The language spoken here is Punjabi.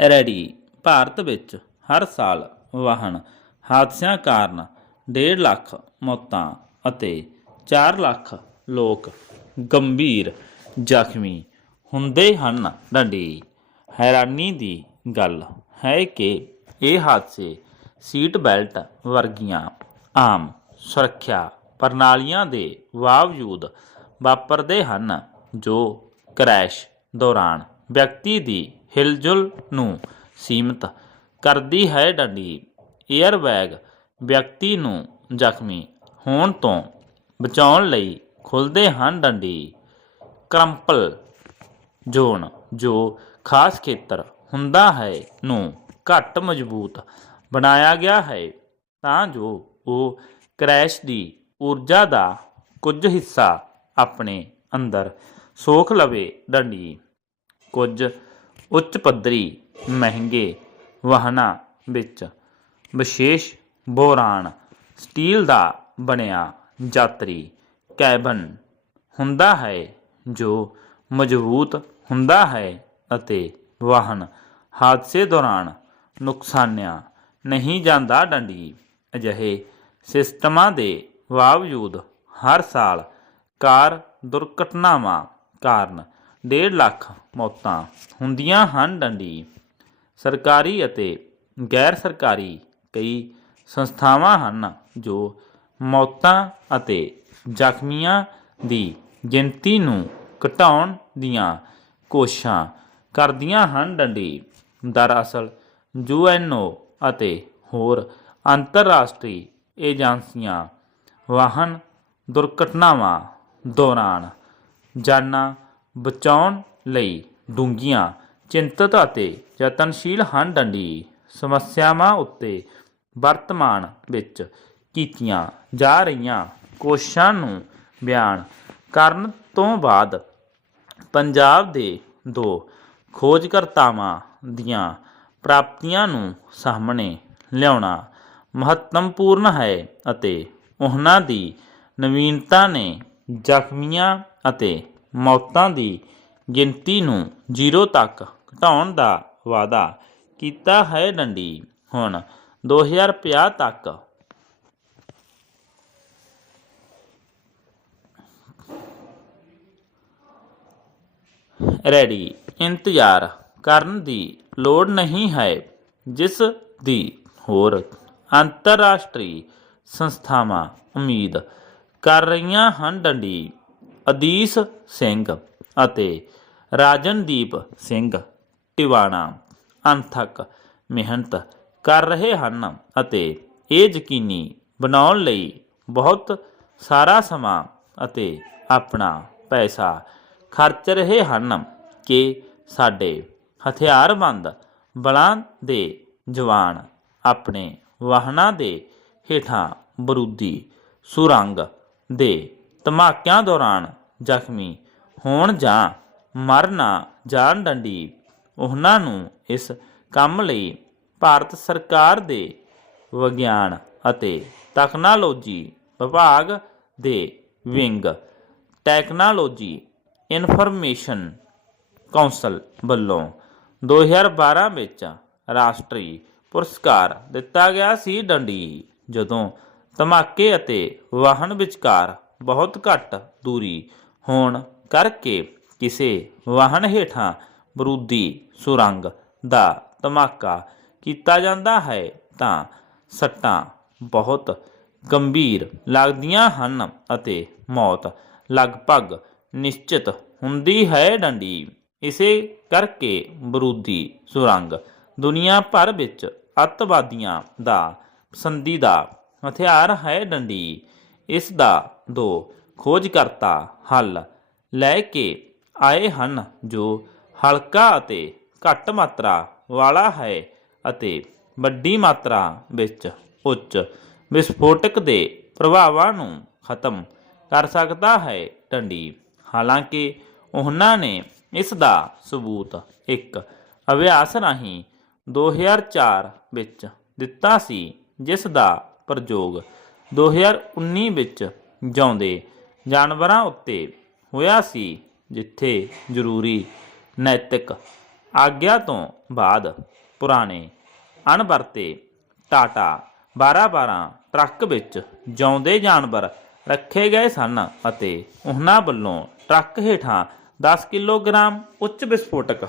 ਰੈਡੀ। ਭਾਰਤ ਵਿੱਚ ਹਰ ਸਾਲ ਵਾਹਨ ਹਾਦਸਿਆਂ ਕਾਰਨ 1.5 ਲੱਖ ਮੌਤਾਂ ਅਤੇ 4 ਲੱਖ ਲੋਕ ਗੰਭੀਰ ਜ਼ਖਮੀ ਹੁੰਦੇ ਹਨ। ਡੰਡੀ, ਹੈਰਾਨੀ ਦੀ ਗੱਲ ਹੈ ਕਿ ਇਹ ਹਾਦਸੇ ਸੀਟ ਬੈਲਟ ਵਰਗੀਆਂ ਆਮ ਸੁਰੱਖਿਆ ਪ੍ਰਣਾਲੀਆਂ ਦੇ ਬਾਵਜੂਦ ਵਾਪਰਦੇ ਹਨ, ਜੋ ਕ੍ਰੈਸ਼ ਦੌਰਾਨ ਵਿਅਕਤੀ ਦੀ ਹਿਲਜੁਲ ਨੂੰ ਸੀਮਿਤ ਕਰਦੀ ਹੈ ਡੰਡੀ। 에ਅਰਬੈਗ ਵਿਅਕਤੀ ਨੂੰ ਜ਼ਖਮੀ ਹੋਣ ਤੋਂ ਬਚਾਉਣ ਲਈ ਖੁੱਲਦੇ ਹਨ ਡੰਡੀ। ਕਰੰਪਲ ਜ਼ੋਨ, ਜੋ ਖਾਸ ਖੇਤਰ ਹੁੰਦਾ ਹੈ, ਨੂੰ ਘੱਟ ਮਜ਼ਬੂਤ ਬਣਾਇਆ ਗਿਆ ਹੈ, ਤਾਂ ਜੋ ਉਹ ਕ੍ਰੈਸ਼ ਦੀ ਊਰਜਾ ਦਾ ਕੁਝ ਹਿੱਸਾ ਆਪਣੇ ਅੰਦਰ ਸੋਖ ਲਵੇ ਡੰਡੀ। ਕੁਝ ਉੱਚ ਪੱਧਰੀ ਮਹਿੰਗੇ ਵਾਹਨਾਂ ਵਿੱਚ ਵਿਸ਼ੇਸ਼ ਬੋਰਾਨ, ਸਟੀਲ ਦਾ ਬਣਿਆ ਯਾਤਰੀ ਕੈਬਨ ਹੁੰਦਾ ਹੈ ਜੋ ਮਜ਼ਬੂਤ ਹੁੰਦਾ ਹੈ ਅਤੇ ਵਾਹਨ ਹਾਦਸੇ ਦੌਰਾਨ ਨੁਕਸਾਨਿਆ ਨਹੀਂ ਜਾਂਦਾ ਡੰਡੀ। ਅਜਿਹੇ ਸਿਸਟਮਾਂ ਦੇ ਬਾਵਜੂਦ ਹਰ ਸਾਲ ਕਾਰ ਦੁਰਘਟਨਾਵਾਂ ਕਾਰਨ 1.5 ਲੱਖ ਮੌਤਾਂ ਹੁੰਦੀਆਂ ਹਨ ਡੰਡੀ। ਸਰਕਾਰੀ ਅਤੇ ਗੈਰ ਸਰਕਾਰੀ ਕਈ ਸੰਸਥਾਵਾਂ ਹਨ ਜੋ ਮੌਤਾਂ ਅਤੇ ਜ਼ਖਮੀਆਂ ਦੀ ਗਿਣਤੀ ਨੂੰ ਘਟਾਉਣ ਦੀਆਂ ਕੋਸ਼ਿਸ਼ਾਂ ਕਰਦੀਆਂ ਹਨ ਡੰਡੀ। ਦਰਅਸਲ, ਯੂਐਨਓ ਅਤੇ ਹੋਰ ਅੰਤਰਰਾਸ਼ਟਰੀ ਏਜੰਸੀਆਂ ਵਾਹਨ ਦੁਰਘਟਨਾਵਾਂ ਦੌਰਾਨ ਜਾਨਾਂ ਬਚਾਉਣ ਲਈ ਡੂੰਘੀਆਂ, ਚਿੰਤਤ ਅਤੇ ਯਤਨਸ਼ੀਲ ਹਨ ਡੰਡੀ ਸਮੱਸਿਆਵਾਂ ਉੱਤੇ ਵਰਤਮਾਨ ਵਿੱਚ ਕੀਤੀਆਂ ਜਾ ਰਹੀਆਂ ਕੋਸ਼ਿਸ਼ਾਂ ਨੂੰ ਬਿਆਨ ਕਰਨ ਤੋਂ ਬਾਅਦ ਪੰਜਾਬ ਦੇ ਦੋ ਖੋਜਕਰਤਾਵਾਂ ਦੀਆਂ ਪ੍ਰਾਪਤੀਆਂ ਨੂੰ ਸਾਹਮਣੇ ਲਿਆਉਣਾ ਮਹੱਤਵਪੂਰਨ ਹੈ ਅਤੇ ਉਹਨਾਂ ਦੀ ਨਵੀਨਤਾ ਨੇ ਜ਼ਖਮੀਆਂ ਅਤੇ ਮੌਤਾਂ ਦੀ ਗਿਣਤੀ ਨੂੰ ਜ਼ੀਰੋ ਤੱਕ ਘਟਾਉਣ ਦਾ ਵਾਅਦਾ ਕੀਤਾ ਹੈ ਡੰਡੀ। ਹੁਣ 2050 ਤੱਕ ਰੈਡੀ, ਇੰਤਜ਼ਾਰ ਕਰਨ ਦੀ ਲੋੜ ਨਹੀਂ ਹੈ, ਜਿਸ ਦੀ ਹੋਰ ਅੰਤਰਰਾਸ਼ਟਰੀ ਸੰਸਥਾਵਾਂ ਉਮੀਦ ਕਰ ਰਹੀਆਂ ਹਨ ਡੰਡੀ। ਅਦੀਸ ਸਿੰਘ ਅਤੇ ਰਾਜਨਦੀਪ ਸਿੰਘ ਟਿਵਾਣਾ ਅੰਥਕ ਮਿਹਨਤ ਕਰ ਰਹੇ ਹਨ ਅਤੇ ਇਹ ਯਕੀਨੀ ਬਣਾਉਣ ਲਈ ਬਹੁਤ ਸਾਰਾ ਸਮਾਂ ਅਤੇ ਆਪਣਾ ਪੈਸਾ ਖਰਚ ਰਹੇ ਹਨ ਕਿ ਸਾਡੇ ਹਥਿਆਰਬੰਦ ਬਲਾਂ ਦੇ ਜਵਾਨ ਆਪਣੇ ਵਾਹਨਾਂ ਦੇ ਹੇਠਾਂ ਬਰੂਦੀ ਸੁਰੰਗ ਦੇ ਧਮਾਕਿਆਂ ਦੌਰਾਨ ਜ਼ਖਮੀ ਹੋਣ ਜਾਂ ਮਰ ਨਾ ਜਾਣ ਡੰਡੀ ਉਹਨਾਂ ਨੂੰ ਇਸ ਕੰਮ ਲਈ ਭਾਰਤ ਸਰਕਾਰ ਦੇ ਵਿਗਿਆਨ ਅਤੇ ਤਕਨਾਲੋਜੀ ਵਿਭਾਗ ਦੇ ਵਿੰਗ, ਟੈਕਨਾਲੋਜੀ ਇਨਫੋਰਮੇਸ਼ਨ ਕੌਂਸਲ ਵੱਲੋਂ 2012 ਵਿੱਚ ਰਾਸ਼ਟਰੀ ਪੁਰਸਕਾਰ ਦਿੱਤਾ ਗਿਆ ਸੀ ਡੰਡੀ, ਜਦੋਂ ਧਮਾਕੇ ਅਤੇ ਵਾਹਨ ਵਿਚਕਾਰ ਬਹੁਤ ਘੱਟ ਦੂਰੀ ਹੋਣ ਕਰਕੇ ਕਿਸੇ ਵਾਹਨ ਹੇਠਾਂ ਬਰੂਦੀ ਸੁਰੰਗ ਦਾ ਧਮਾਕਾ ਕੀਤਾ ਜਾਂਦਾ ਹੈ ਤਾਂ ਸੱਟਾਂ ਬਹੁਤ ਗੰਭੀਰ ਲੱਗਦੀਆਂ ਹਨ ਅਤੇ ਮੌਤ ਲਗਭਗ ਨਿਸ਼ਚਿਤ ਹੁੰਦੀ ਹੈ ਡੰਡੀ। ਇਸੇ ਕਰਕੇ ਬਰੂਦੀ ਸੁਰੰਗ ਦੁਨੀਆ ਭਰ ਵਿੱਚ ਅੱਤਵਾਦੀਆਂ ਦਾ ਪਸੰਦੀਦਾ ਹਥਿਆਰ ਹੈ ਡੰਡੀ। ਇਸ ਦਾ ਦੋ ਖੋਜਕਰਤਾ ਹੱਲ ਲੈ ਕੇ ਆਏ ਹਨ, ਜੋ ਹਲਕਾ ਅਤੇ ਘੱਟ ਮਾਤਰਾ ਵਾਲਾ ਹੈ ਅਤੇ ਵੱਡੀ ਮਾਤਰਾ ਵਿੱਚ ਉੱਚ ਵਿਸਫੋਟਕ ਦੇ ਪ੍ਰਭਾਵਾਂ ਨੂੰ ਖਤਮ ਕਰ ਸਕਦਾ ਹੈ ਟੰਡੀ ਹਾਲਾਂਕਿ ਉਹਨਾਂ ਨੇ ਇਸ ਦਾ ਸਬੂਤ ਇੱਕ ਅਭਿਆਸ ਰਾਹੀਂ 2004 ਵਿੱਚ ਦਿੱਤਾ ਸੀ, ਜਿਸ ਦਾ ਪ੍ਰਯੋਗ 2019 ਵਿੱਚ ਜਿਉਂਦੇ ਜਾਨਵਰਾਂ ਉੱਤੇ ਹੋਇਆ ਸੀ, ਜਿੱਥੇ ਜ਼ਰੂਰੀ ਨੈਤਿਕ ਆਗਿਆ ਤੋਂ ਬਾਅਦ ਪੁਰਾਣੇ ਅਣਵਰਤੇ ਟਾਟਾ 12-12 ਟਰੱਕ ਵਿੱਚ ਜਿਉਂਦੇ ਜਾਨਵਰ ਰੱਖੇ ਗਏ ਸਨ ਅਤੇ ਉਹਨਾਂ ਵੱਲੋਂ ਟਰੱਕ ਹੇਠਾਂ 10 ਕਿਲੋਗ੍ਰਾਮ ਉੱਚ ਵਿਸਫੋਟਕ